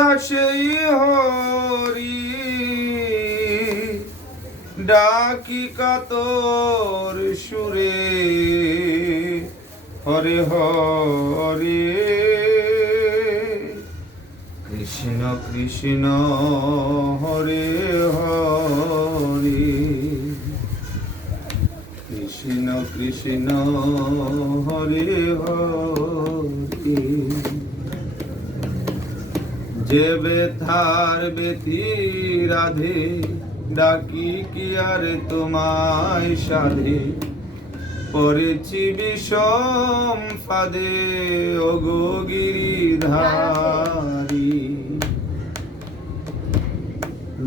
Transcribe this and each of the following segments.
কোথা সেই হরি ডাকি কাতর সুরে হরে হরে কৃষ্ণ কৃষ্ণ হরে হরে কৃষ্ণ কৃষ্ণ হরে হরে যে বেথার বেতি রাধে ডাকি কি আর তোমায় সাধে পড়েছি বিষম ফাঁদে ওগো গিরিধারী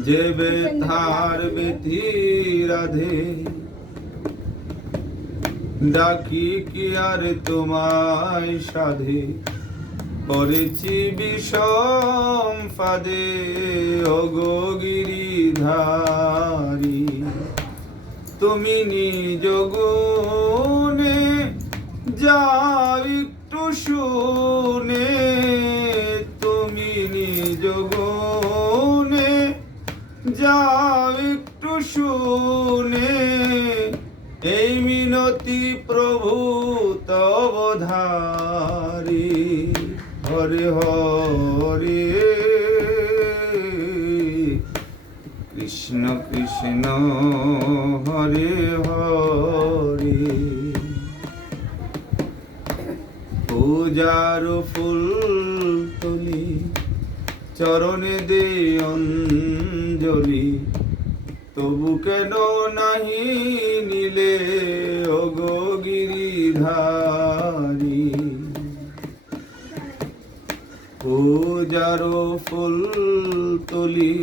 যে বেথার বেতি রাধে ডাকি কি আর তোমায় সাধে পড়েছি বিষম ফাঁদে ওগো গিরিধারী তুমি নিজ গুণে যাও একটু শুনে তুমি নিজ গুণে যাও একটু শুনে এই মিনতি প্রভু তবধারী হরে হরে কৃষ্ণ কৃষ্ণ হরে হরে পূজার ফুল তুলি চরণে দে অঞ্জলি তবু কেন নাহি নিলে ওগো গিরিধারী পূজার ফুল তুলি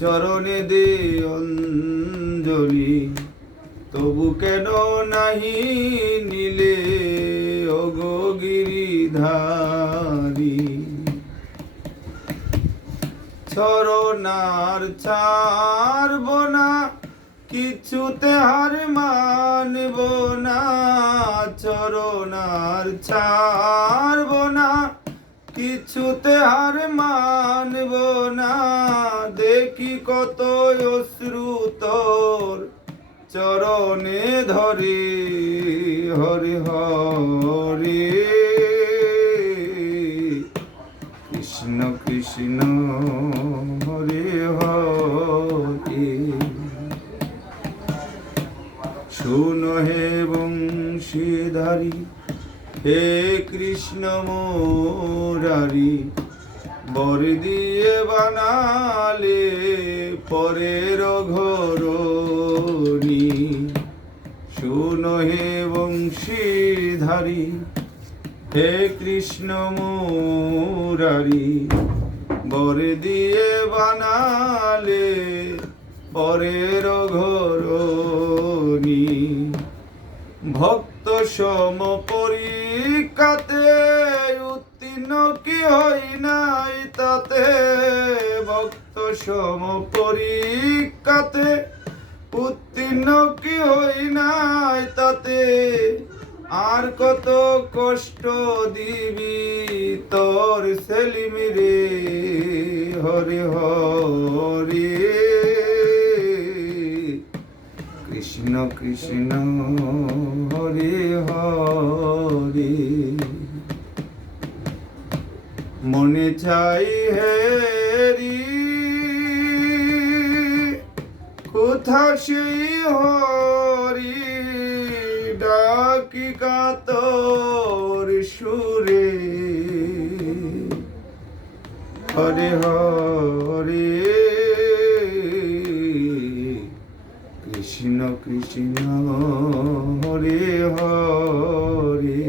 চরণে দে অঞ্জলি তবু কেন নাহি নিলে ওগো গিরিধারী চরণার ছাড়ব না কিছুতে হার মানব না চরণার ছাড়ব না কিছুতে হার মানব না দেখি কত অশ্রু তোর চরণে ধরে হরে হরে কৃষ্ণ কৃষ্ণ হরে হরে শুনো হে বংশীধারী হে কৃষ্ণ মুরারি বর দিয়ে বানালে পরের ঘরণী শুনো হে বংশীধারী হে কৃষ্ণ মুরারি বর দিয়ে বানালে পরের ঘরণী ভক্ত সম পরীক্ষাতে উত্তীর্ণ কি হই নাই তাতে ভক্ত সম পরীক্ষাতে উত্তীর্ণ কি হই নাই তাতে আর কত কষ্ট দিবি তোর সেলিমিরে হরে হরে কৃষ্ণ কৃষ্ণ হরে হরে মনে চাই হেরি কোথা সেই হরি ডাকি কাতর সুরে হরে হরে কৃষ্ণ কৃষ্ণ হরে হরে